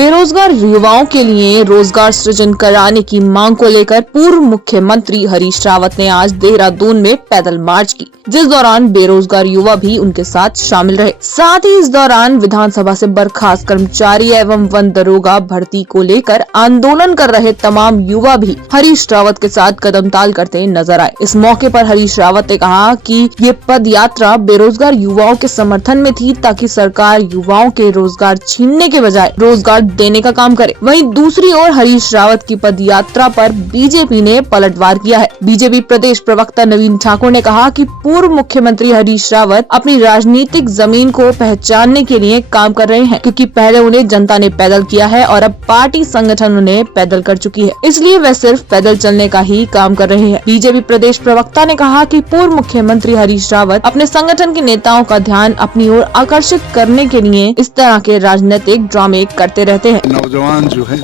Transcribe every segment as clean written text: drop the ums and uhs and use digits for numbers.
बेरोजगार युवाओं के लिए रोजगार सृजन कराने की मांग को लेकर पूर्व मुख्यमंत्री हरीश रावत ने आज देहरादून में पैदल मार्च की, जिस दौरान बेरोजगार युवा भी उनके साथ शामिल रहे। साथ ही इस दौरान विधानसभा से बर्खास्त कर्मचारी एवं वन दरोगा भर्ती को लेकर आंदोलन कर रहे तमाम युवा भी हरीश रावत के साथ कदमताल करते नजर आए। इस मौके पर हरीश रावत ने कहा कि ये पद यात्रा बेरोजगार युवाओं के समर्थन में थी, ताकि सरकार युवाओं के रोजगार छीनने के बजाय रोजगार देने का काम करे। वहीं दूसरी ओर हरीश रावत की पद यात्रा पर बीजेपी ने पलटवार किया है। बीजेपी प्रदेश प्रवक्ता नवीन ठाकुर ने कहा कि पूर्व मुख्यमंत्री हरीश रावत अपनी राजनीतिक जमीन को पहचानने के लिए काम कर रहे हैं, क्योंकि पहले उन्हें जनता ने पैदल किया है और अब पार्टी संगठन उन्हें पैदल कर चुकी है, इसलिए वे सिर्फ पैदल चलने का ही काम कर रहे हैं। बीजेपी प्रदेश प्रवक्ता ने कहा कि पूर्व मुख्यमंत्री हरीश रावत अपने संगठन के नेताओं का ध्यान अपनी ओर आकर्षित करने के लिए इस तरह के राजनीतिक ड्रामे करते रहते हैं। नौजवान जो है,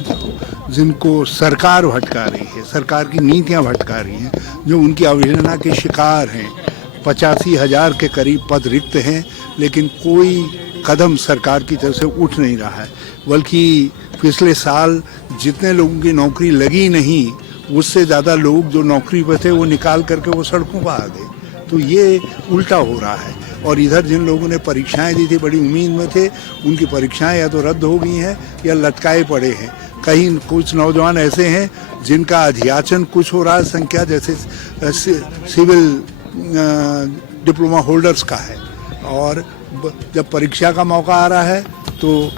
जिनको सरकार भटका रही है, सरकार की नीतियां भटका रही हैं, जो उनकी अवहेलना के शिकार हैं, 85,000 के करीब पद रिक्त हैं, लेकिन कोई कदम सरकार की तरफ से उठ नहीं रहा है। बल्कि पिछले साल जितने लोगों की नौकरी लगी नहीं, उससे ज़्यादा लोग जो नौकरी पर थे वो निकाल करके वो सड़कों पर आ गए। तो ये उल्टा हो रहा है। और इधर जिन लोगों ने परीक्षाएं दी थी, बड़ी उम्मीद में थे, उनकी परीक्षाएं या तो रद्द हो गई हैं या लटकाए पड़े हैं। कहीं कुछ नौजवान ऐसे हैं जिनका अध्याचन कुछ हो रहा है, संख्या जैसे सिविल डिप्लोमा होल्डर्स का है, और जब परीक्षा का मौका आ रहा है तो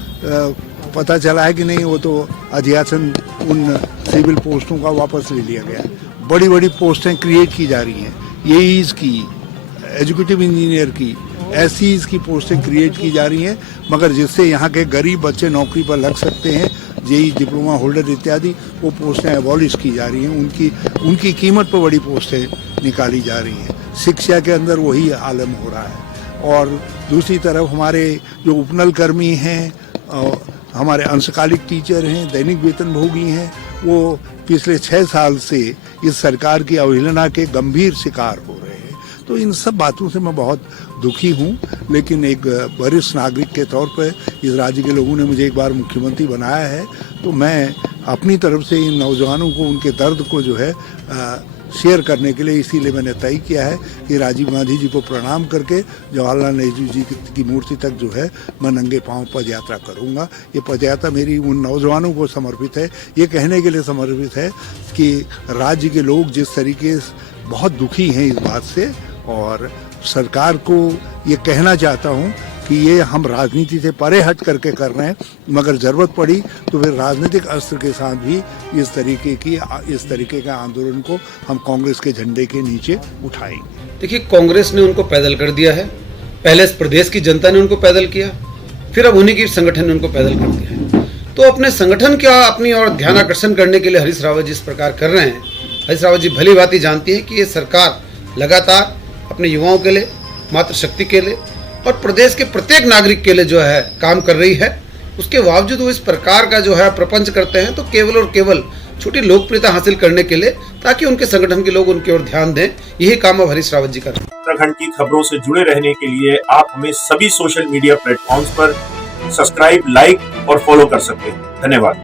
पता चला है कि नहीं, वो तो अध्याचन उन सिविल पोस्टों का वापस ले लिया गया। बड़ी बड़ी पोस्टें क्रिएट की जा रही हैं, एईज की, एजुकेटिव इंजीनियर की, एसईज की पोस्टें क्रिएट की जा रही हैं, मगर जिससे यहाँ के गरीब बच्चे नौकरी पर लग सकते हैं, जेई डिप्लोमा होल्डर इत्यादि, वो पोस्टें एबॉलिश की जा रही हैं। उनकी कीमत पर बड़ी पोस्टें निकाली जा रही हैं। शिक्षा के अंदर वही आलम हो रहा है। और दूसरी तरफ हमारे जो उपनल कर्मी हैं, हमारे अंशकालिक टीचर हैं, दैनिक वेतन भोगी हैं, वो पिछले 6 साल से इस सरकार की अवहेलना के गंभीर शिकार हो रहे हैं। तो इन सब बातों से मैं बहुत दुखी हूँ, लेकिन एक वरिष्ठ नागरिक के तौर पर इस राज्य के लोगों ने मुझे एक बार मुख्यमंत्री बनाया है, तो मैं अपनी तरफ से इन नौजवानों को उनके दर्द को जो है शेयर करने के लिए, इसीलिए मैंने तय किया है कि राजीव गांधी जी को प्रणाम करके जवाहरलाल नेहरू जी की मूर्ति तक जो है मैं नंगे पांव पद यात्रा करूँगा। ये पद यात्रा मेरी उन नौजवानों को समर्पित है, ये कहने के लिए समर्पित है कि राज्य के लोग जिस तरीके से बहुत दुखी हैं इस बात से, और सरकार को ये कहना चाहता हूँ कि ये हम राजनीति से परे हट करके कर रहे हैं, मगर ज़रूरत पड़ी तो फिर राजनीतिक अस्त्र के साथ भी इस तरीके का आंदोलन को हम कांग्रेस के झंडे के नीचे उठाएंगे। देखिए, कांग्रेस ने उनको पैदल कर दिया है, पहले इस प्रदेश की जनता ने उनको पैदल किया, फिर अब उन्हीं की संगठन ने उनको पैदल कर दिया है। तो अपने संगठन का अपनी और ध्यान आकर्षण करने के लिए हरीश रावत जी इस प्रकार कर रहे हैं। हरीश रावत जी भली भांति जानती है कि ये सरकार लगातार अपने युवाओं के लिए, मातृशक्ति के लिए और प्रदेश के प्रत्येक नागरिक के लिए जो है काम कर रही है। उसके बावजूद वो इस प्रकार का जो है प्रपंच करते हैं, तो केवल और केवल छोटी लोकप्रियता हासिल करने के लिए, ताकि उनके संगठन के लोग उनकी ओर ध्यान दें। यही काम अब हरीश रावत जी कर रहे हैं। उत्तराखंड की खबरों से जुड़े रहने के लिए आप हमें सभी सोशल मीडिया प्लेटफॉर्म्स पर सब्सक्राइब, लाइक और फॉलो कर सकते हैं। धन्यवाद।